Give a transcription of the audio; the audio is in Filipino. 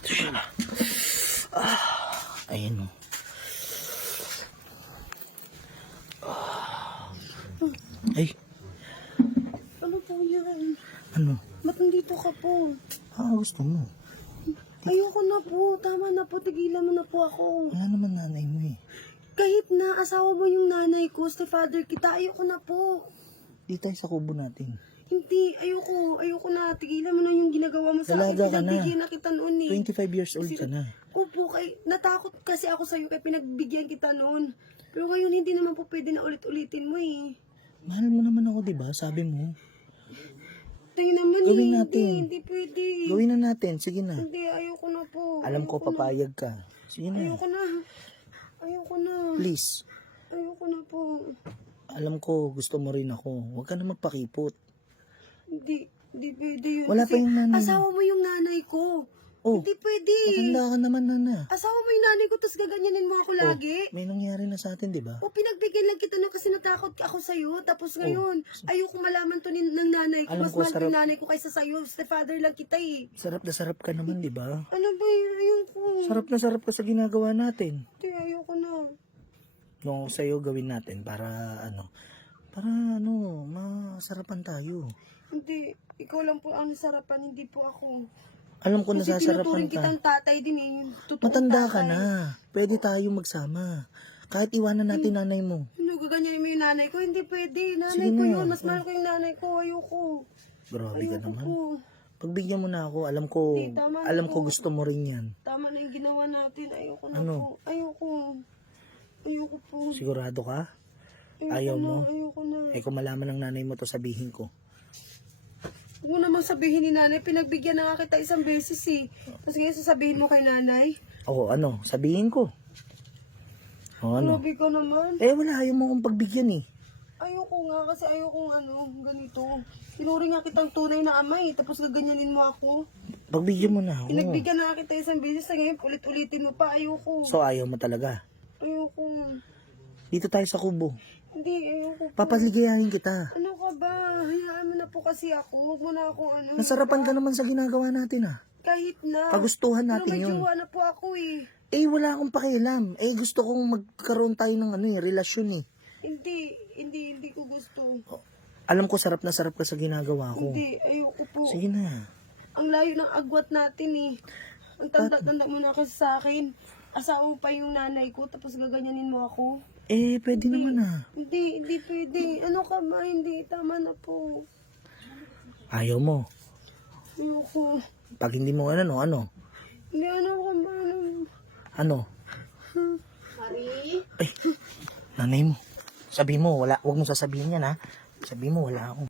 Dito siya. Ayun o. Ay, Ano po yan? ano? Ba't nandito ka po? Gusto mo. Ayoko na po. Tama na po. Tigilan mo na po ako. Wala naman nanay mo eh. Kahit na asawa mo yung nanay ko, stepfather kita, ayoko na po. Di tayo sa kubo natin. Hindi, ayoko. Ayoko na. Tigilan mo na yung ginagawa mo sa akin. Dalaga ka na. Pinagbigyan na kita noon eh. 25 years old ka na. Opo, natakot kasi ako sa'yo kaya pinagbigyan kita noon. Pero ngayon hindi naman po pwede na ulit-ulitin mo eh. Mahal mo naman ako, di ba? Sabi mo. Tingnan naman Gawin eh. natin. Hindi pwede. Gawin na natin. Sige na. Hindi, ayoko na po. Alam ko Ayoko na. papayag ka. Sige na. Ayoko na. Ayoko na. Please. Ayoko na po. Alam ko gusto mo rin ako. Huwag ka na magpakipot. Hindi pwede yun. Wala pa yung nanay mo. Asawa mo yung nanay ko. Oh, Hindi pwede. matanda ka naman, nana. Asawa mo yung nanay ko, tapos gaganyanin mo ako lagi. May nangyari na sa atin, di ba? O pinagbigyan lang kita na kasi natakot ako sa'yo. Tapos ngayon, ayoko malaman to ng nanay ko. Alam Mas ko, mahal ko sarap. yung nanay ko kaysa sa'yo. Stepfather lang kita eh. Sarap na sarap ka naman, di ba? Ano ba yun? Ayoko. Sarap na sarap ka sa ginagawa natin. Hindi, ayoko na. Kung sa'yo gawin natin para masarapan tayo. Hindi, ikaw lang po ang sarapan, hindi po ako. Alam ko Kasi nasasarapan tinuturing ka. kitang tatay din eh. Yung totoong Matanda ka tatay. na. Pwede tayo magsama. Kahit iwanan natin nanay mo. Ano, gaganyanin mo yung nanay ko? Hindi pwede. Nanay Sige ko na. yun. Mas mahal ko yung nanay ko. Ayoko. Grabe ka Ayoko naman. po. Pagbigyan mo na ako, alam ko Hindi, tama na alam po. ko gusto mo rin yan. Tama na yung ginawa natin. Ayoko na Ano? po. Ayoko. Ayoko po. Sigurado ka? Ayoko Ayaw na, mo? Ayoko na. Eh kung malaman ng nanay mo to sabihin ko. Huwag mo namang sabihin ni nanay. Pinagbigyan na nga kita isang beses eh. Tapos ngayon sasabihin mo kay nanay. Oo, sabihin ko. Ano? Grabe ka naman. Wala, ayaw mo akong pagbigyan eh. Ayoko nga kasi ayoko ganito. Tinuri nga kitang tunay na ama eh. Tapos gaganyanin mo ako. Pagbigyan mo na ako. Pinagbigyan na nga kita isang beses. Ngayon ulit-ulitin mo pa. Ayoko. So ayaw mo talaga. Ayoko. Dito tayo sa kubo. Hindi, ayoko po. Papaligayahin kita. Ano ka ba? Hayaan mo na po kasi ako. Huwag mo na ako Nasarapan ka naman sa ginagawa natin ah. Kahit na. Kagustuhan Pero natin may yun. jowa na po ako eh. Wala akong pakialam. Gusto kong magkaroon tayo ng relasyon eh. Hindi ko gusto. Alam ko sarap na sarap ka sa ginagawa ko. Hindi, ayoko po. Sige na. Ang layo ng agwat natin eh. Ang tanda-tanda mo na kasi sa akin. Asawa mo pa yung nanay ko, tapos gaganyanin mo ako. Pwede naman ah. Hindi pwede. Ano ka ba? Hindi, tama na po. Ayaw mo. Ayoko. Pag hindi mo ano. Hindi, ano ka ba? Ano? Hari? Nanay mo. Sabi mo, wag mo sasabihin yan ha. Sabi mo, wala ako.